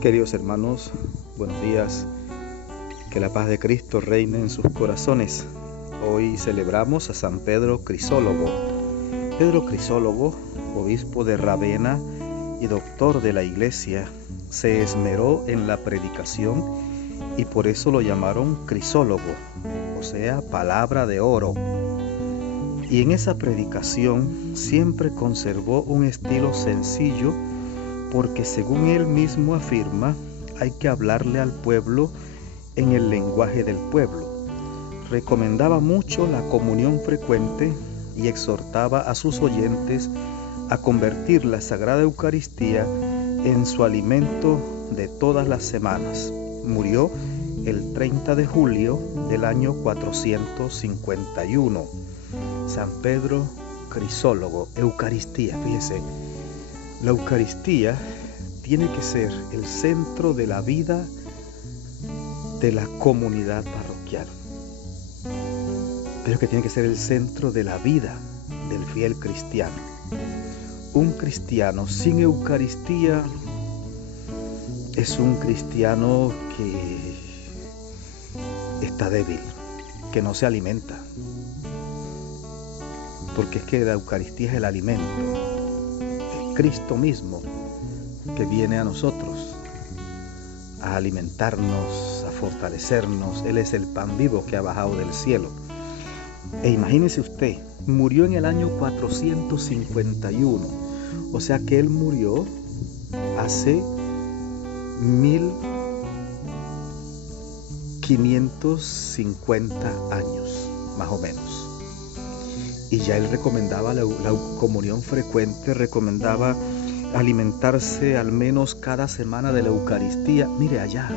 Queridos hermanos, buenos días. Que la paz de Cristo reine en sus corazones. Hoy celebramos a San Pedro Crisólogo. Pedro Crisólogo, obispo de Ravenna y doctor de la Iglesia, se esmeró en la predicación y por eso lo llamaron Crisólogo, o sea, palabra de oro. Y en esa predicación siempre conservó un estilo sencillo, porque según él mismo afirma, hay que hablarle al pueblo en el lenguaje del pueblo. Recomendaba mucho la comunión frecuente y exhortaba a sus oyentes a convertir la Sagrada Eucaristía en su alimento de todas las semanas. Murió el 30 de julio del año 451. San Pedro Crisólogo, Eucaristía, fíjese. La Eucaristía tiene que ser el centro de la vida de la comunidad parroquial, pero que tiene que ser el centro de la vida del fiel cristiano. Un cristiano sin Eucaristía es un cristiano que está débil, que no se alimenta, porque es que la Eucaristía es el alimento. Cristo mismo que viene a nosotros a alimentarnos, a fortalecernos. Él es el pan vivo que ha bajado del cielo. E imagínese usted, murió en el año 451, o sea que él murió hace 1550 años, más o menos. Y ya él recomendaba la comunión frecuente, recomendaba alimentarse al menos cada semana de la Eucaristía. Mire allá.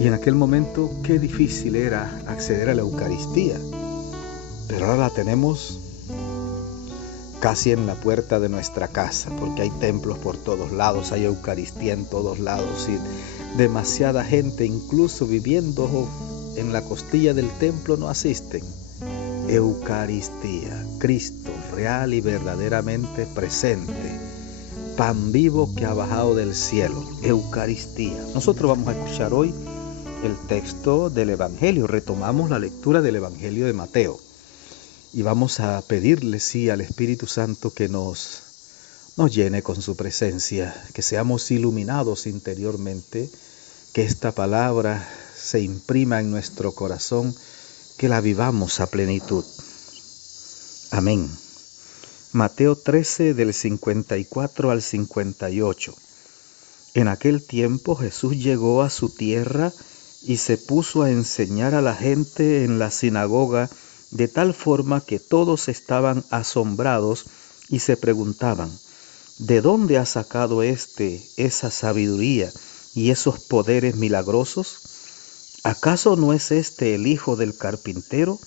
Y en aquel momento qué difícil era acceder a la Eucaristía. Pero ahora la tenemos casi en la puerta de nuestra casa, porque hay templos por todos lados, hay Eucaristía en todos lados y demasiada gente, incluso viviendo en la costilla del templo, no asisten. Eucaristía, Cristo real y verdaderamente presente, pan vivo que ha bajado del cielo, Eucaristía. Nosotros vamos a escuchar hoy el texto del Evangelio, retomamos la lectura del Evangelio de Mateo y vamos a pedirle sí al Espíritu Santo que nos llene con su presencia, que seamos iluminados interiormente, que esta palabra se imprima en nuestro corazón, que la vivamos a plenitud. Amén. Mateo 13 del 54 al 58. En aquel tiempo Jesús llegó a su tierra y se puso a enseñar a la gente en la sinagoga, de tal forma que todos estaban asombrados y se preguntaban: ¿de dónde ha sacado esa sabiduría y esos poderes milagrosos? ¿Acaso no es este el hijo del carpintero?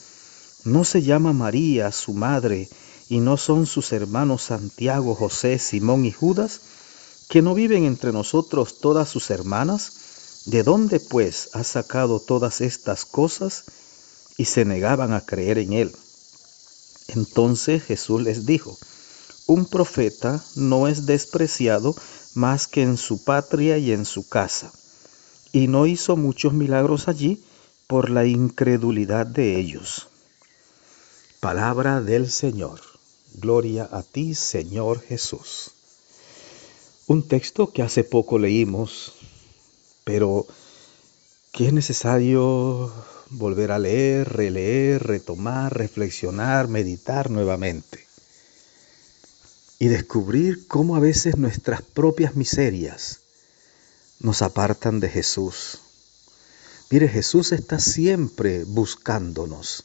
¿No se llama María su madre, y no son sus hermanos Santiago, José, Simón y Judas? ¿Que no viven entre nosotros todas sus hermanas? ¿De dónde pues ha sacado todas estas cosas? Y se negaban a creer en él. Entonces Jesús les dijo: un profeta no es despreciado más que en su patria y en su casa. Y no hizo muchos milagros allí por la incredulidad de ellos. Palabra del Señor. Gloria a ti, Señor Jesús. Un texto que hace poco leímos, pero que es necesario volver a leer, releer, retomar, reflexionar, meditar nuevamente. Y descubrir cómo a veces nuestras propias miserias nos apartan de Jesús. Mire, Jesús está siempre buscándonos,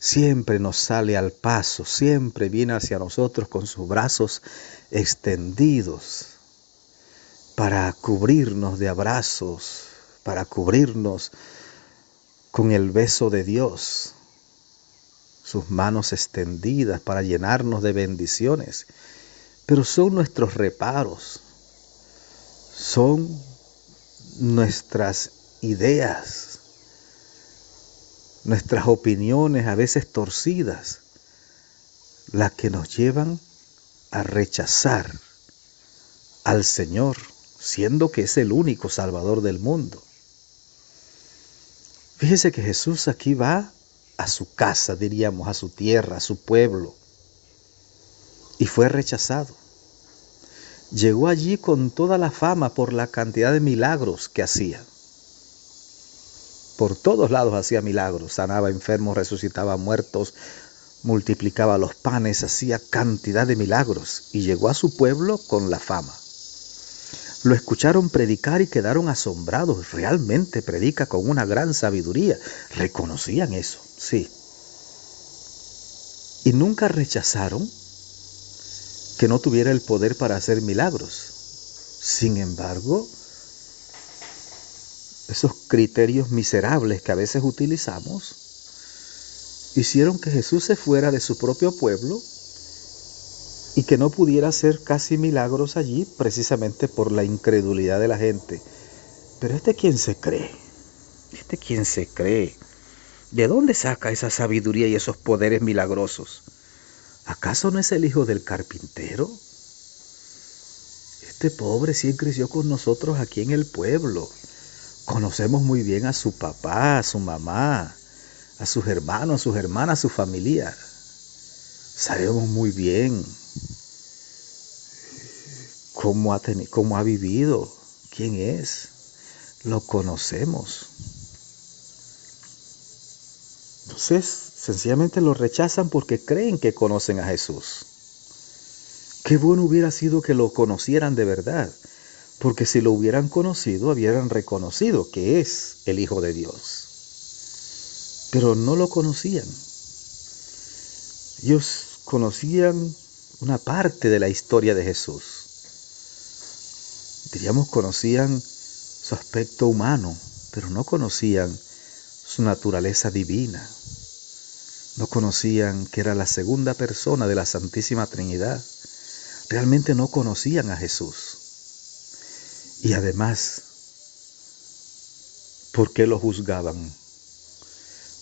siempre nos sale al paso, siempre viene hacia nosotros con sus brazos extendidos para cubrirnos de abrazos, para cubrirnos con el beso de Dios, sus manos extendidas para llenarnos de bendiciones. Pero son nuestros reparos, son nuestras ideas, nuestras opiniones a veces torcidas, las que nos llevan a rechazar al Señor siendo que es el único Salvador del mundo. Fíjese que Jesús aquí va a su casa, diríamos, a su tierra, a su pueblo, y fue rechazado. Llegó allí con toda la fama por la cantidad de milagros que hacía. Por todos lados hacía milagros, sanaba enfermos, resucitaba muertos, multiplicaba los panes, hacía cantidad de milagros y llegó a su pueblo con la fama. Lo escucharon predicar y quedaron asombrados. Realmente predica con una gran sabiduría. Reconocían eso, sí. Y nunca rechazaron que no tuviera el poder para hacer milagros. Sin embargo, esos criterios miserables que a veces utilizamos hicieron que Jesús se fuera de su propio pueblo y que no pudiera hacer casi milagros allí precisamente por la incredulidad de la gente. Pero ¿quién se cree? ¿Quién se cree? ¿De dónde saca esa sabiduría y esos poderes milagrosos? ¿Acaso no es el hijo del carpintero? Este pobre sí creció con nosotros aquí en el pueblo. Conocemos muy bien a su papá, a su mamá, a sus hermanos, a sus hermanas, a su familia. Sabemos muy bien cómo ha vivido, quién es. Lo conocemos. Entonces, sencillamente lo rechazan porque creen que conocen a Jesús. Qué bueno hubiera sido que lo conocieran de verdad, porque si lo hubieran conocido, hubieran reconocido que es el Hijo de Dios. Pero no lo conocían. Ellos conocían una parte de la historia de Jesús. Diríamos, conocían su aspecto humano, pero no conocían su naturaleza divina. No conocían que era la segunda persona de la Santísima Trinidad. Realmente no conocían a Jesús. Y además, ¿por qué lo juzgaban?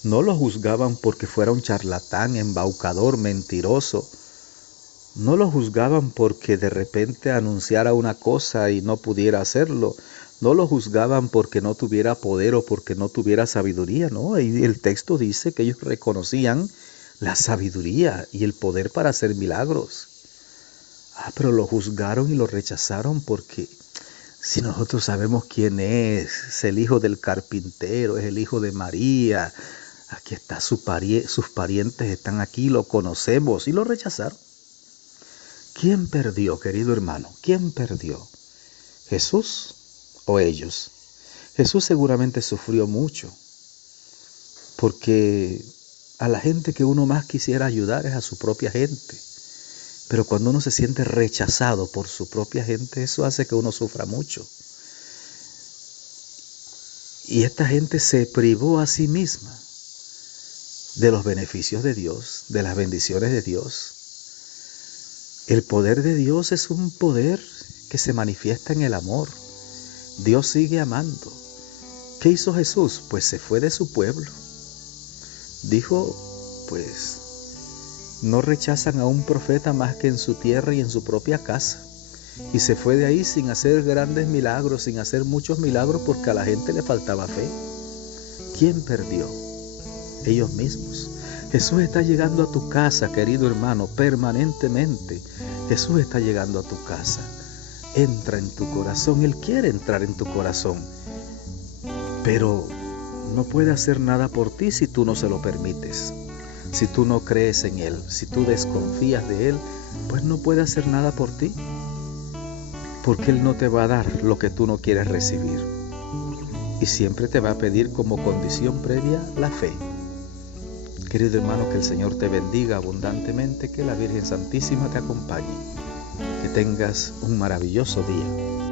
No lo juzgaban porque fuera un charlatán, embaucador, mentiroso. No lo juzgaban porque de repente anunciara una cosa y no pudiera hacerlo. No lo juzgaban porque no tuviera poder o porque no tuviera sabiduría. No, y el texto dice que ellos reconocían la sabiduría y el poder para hacer milagros. Pero lo juzgaron y lo rechazaron porque si nosotros sabemos quién es el hijo del carpintero, es el hijo de María, aquí está sus parientes están aquí, lo conocemos, y lo rechazaron. ¿Quién perdió, querido hermano? ¿Quién perdió? ¿Jesús o ellos? Jesús seguramente sufrió mucho, porque a la gente que uno más quisiera ayudar es a su propia gente. Pero cuando uno se siente rechazado por su propia gente, eso hace que uno sufra mucho. Y esta gente se privó a sí misma de los beneficios de Dios, de las bendiciones de Dios. El poder de Dios es un poder que se manifiesta en el amor. Dios sigue amando. ¿Qué hizo Jesús? Pues se fue de su pueblo. Dijo, pues no rechazan a un profeta más que en su tierra y en su propia casa. Y se fue de ahí sin hacer grandes milagros, sin hacer muchos milagros, porque a la gente le faltaba fe. ¿Quién perdió? Ellos mismos. Jesús está llegando a tu casa, querido hermano, permanentemente. Jesús está llegando a tu casa. Entra en tu corazón. Él quiere entrar en tu corazón. Pero no puede hacer nada por ti si tú no se lo permites. Si tú no crees en Él, si tú desconfías de Él, pues no puede hacer nada por ti. Porque Él no te va a dar lo que tú no quieres recibir. Y siempre te va a pedir como condición previa la fe. Querido hermano, que el Señor te bendiga abundantemente, que la Virgen Santísima te acompañe. Que tengas un maravilloso día.